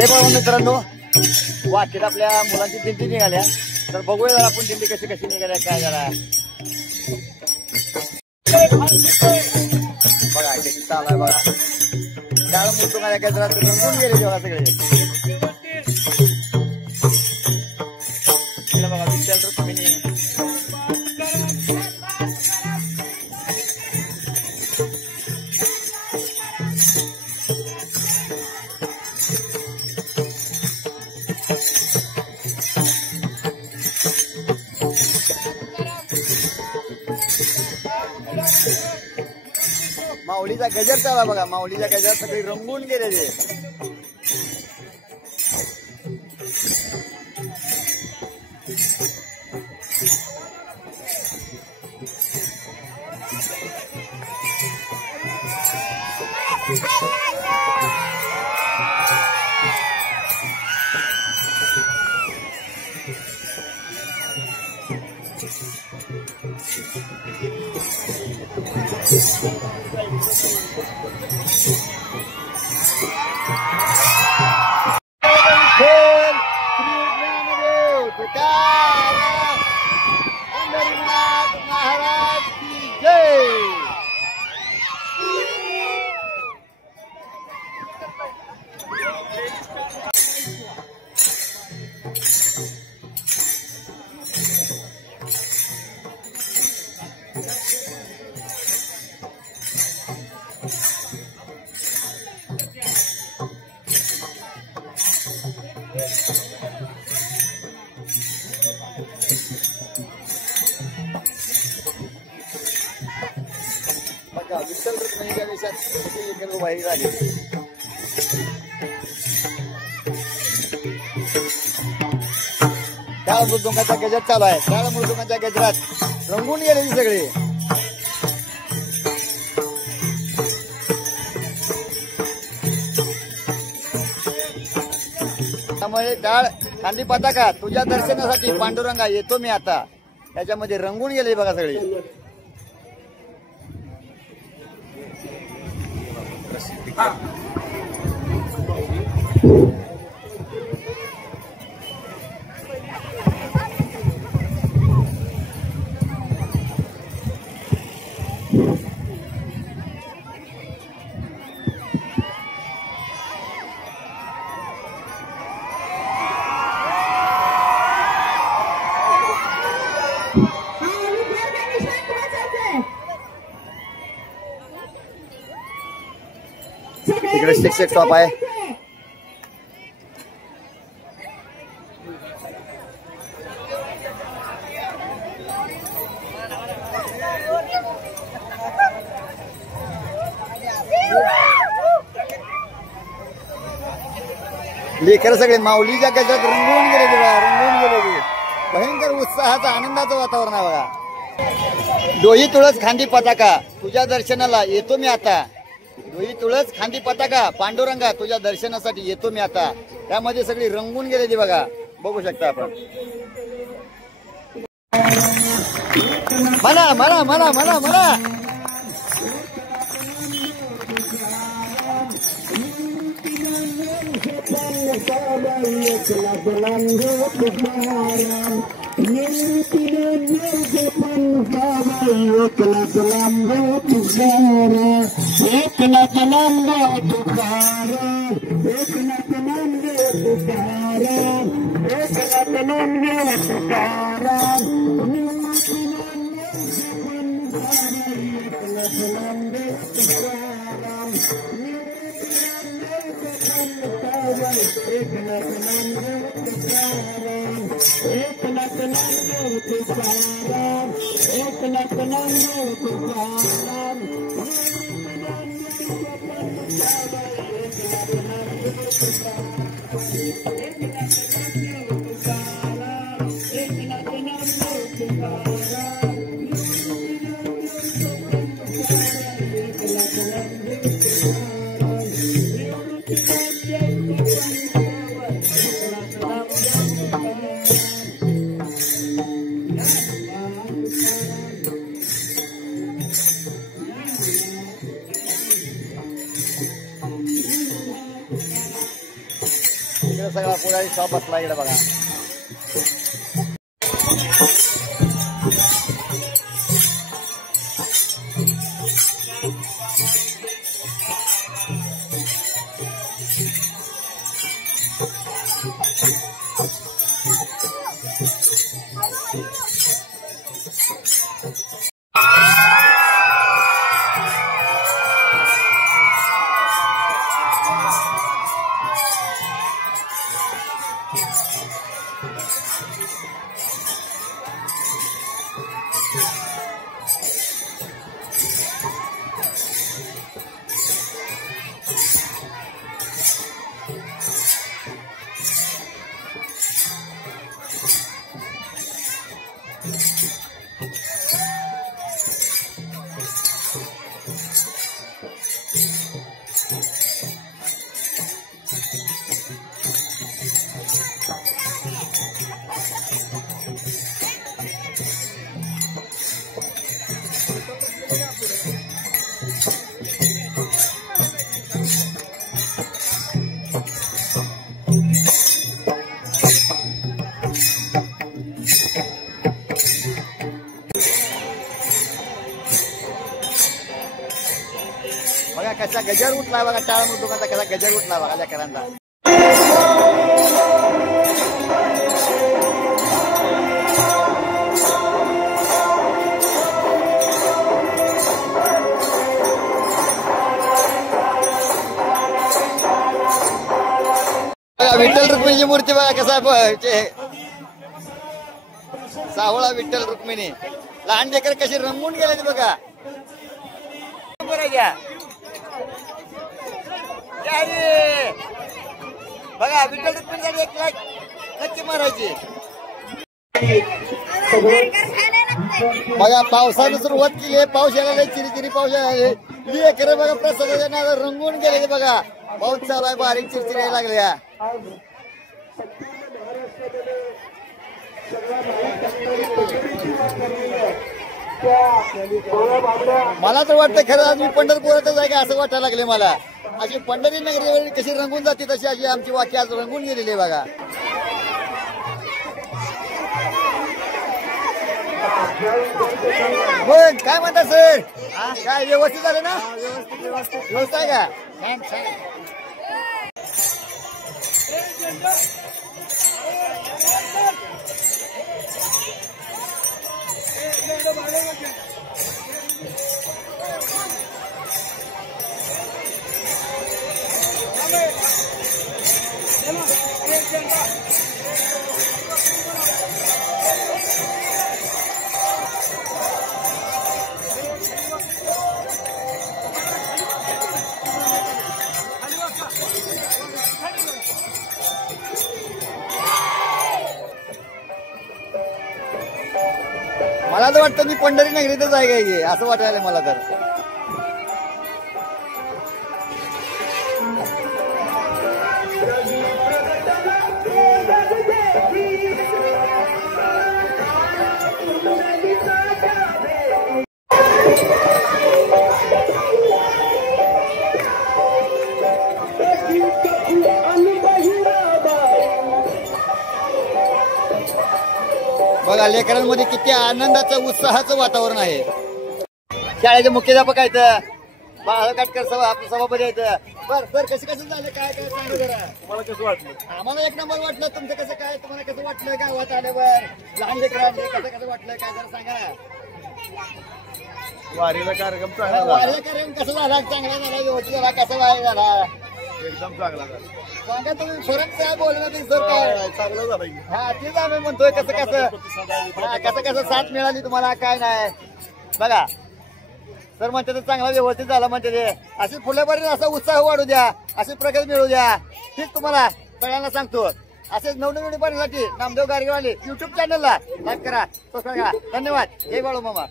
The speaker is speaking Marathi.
हे बघा मित्रांनो, वाटेत आपल्या मुलांची दिंडी निघाल्या. तर बघूया जरा आपण दिंडी कशी कशी निघाल्या काय जरा. बघा कशी चालू आहे बघा. डाळ मोठं काय काय जरा रंगून गेले बघा सगळे. बघा विचार तर तुम्ही माऊलीचा गजर चालला बघा. माऊलीचा गजर सगळे रंगून गेलेले. महाराज की जय. विठ्ठल रुक्मिणीच्या देशात बाहेर आले. टाळ मृदुंगाचा गजर चालू आहे. टाळ मृदुंगाच्या गजरात रंगून गेलेली सगळे. त्यामुळे टाळ खांदी पताका तुझ्या दर्शनासाठी पांडुरंगा येतो मी आता. त्याच्यामध्ये रंगून गेले बघा सगळे. इकडे शिक्षक टॉप आहे. लेकर सगळे माऊलीच्या गजरात रंगवून गेले बघा. रंगवून गेले. भयंकर उत्साहाचा आनंदाचं वातावरण आहे बघा. डोही तुळस खांदी पताका तुझ्या दर्शनाला येतो मी आता. डोही तुळस खांदी पताका पांडुरंगा तुझ्या दर्शनासाठी येतो मी आता. त्यामध्ये सगळी रंगून गेलेली बघा. बघू शकता आपण. म्हणा म्हणा म्हणा म्हणा म्हणा. इकडे सगळा पुढारी शॉप बसला इकडे बघा. बघा कसा गजर उठला बघा. टाळ मृदुंगाचा कसा गजर उठला बघा लेकरांचा. विठ्ठल रुक्मिणीची मूर्ती बघा कसा सावळा विठ्ठल रुक्मिणी. लहान लेकर कशी रंगून गेले बघा. बघा विठ्ठल रुक्मिणीसाठी 1 लाख नक्की मारायची. बघा पावसानं सुरुवात केली आहे. पाऊस यायला चिरीचिरी पाऊस यायला लेकर बघा प्रसादाच्या नावाला रंगून गेले बघा. पाऊस चालू आहे बारीक चिरचिरी यायला लागल्या. मला तर वाटतं खरं आज मी पंढरपुरातच आहे का असं वाटायला लागले मला. अशी पंढरी नगरी कशी रंगून जाते तशी अशी आमची वाक्य आज रंगून गेलेली आहे बघा. होय काय म्हणता सर. काय व्यवस्थित झालं ना. व्यवस्थित आहे का. मला तर वाटतं मी पंढरी नगरीतच आहे काय असं वाटायला मला तर. बघा लेकरांमध्ये किती आनंदाचं उत्साहाचं वातावरण आहे. शाळेचे मुख्याध्यापक आहेत, बाळ काटकर सभापती आहेत. बर सर कसं कसं झालं काय काय सांगा जरा. मला कसं वाटलं. आम्हाला 1 नंबर वाटलं. तुमचं कसं काय तुम्हाला कसं वाटलं गावात आल्यावर लहान लेकरांनी कसं कसं वाटलं काय जरा सांगा. वारीला कार्यक्रम चांगला वारीला कार्यक्रम कसा झाला. चांगला झाला व्यवस्थित झाला कसा वारी झाला. एकदम चांगला झाला. सांगा तुम्ही फरक काय बोलला नाही सर काय चांगला झाला. हा तेच आम्ही म्हणतोय कसं कसं कसं कसं साथ मिळाली तुम्हाला काय नाही. बघा सर म्हणते चांगला व्यवस्थित झाला म्हणते ते. अशी पुढल्यापर्यंत असा उत्साह वाढू द्या. अशी प्रगती मिळू द्या. तीच तुम्हाला सगळ्यांना सांगतो. असेच नवनवीन पाहण्यासाठी नामदेव गारगेवाले YouTube चॅनलला लाईक करा, सबस्क्राईब करा. धन्यवाद. जय बाळू मामा.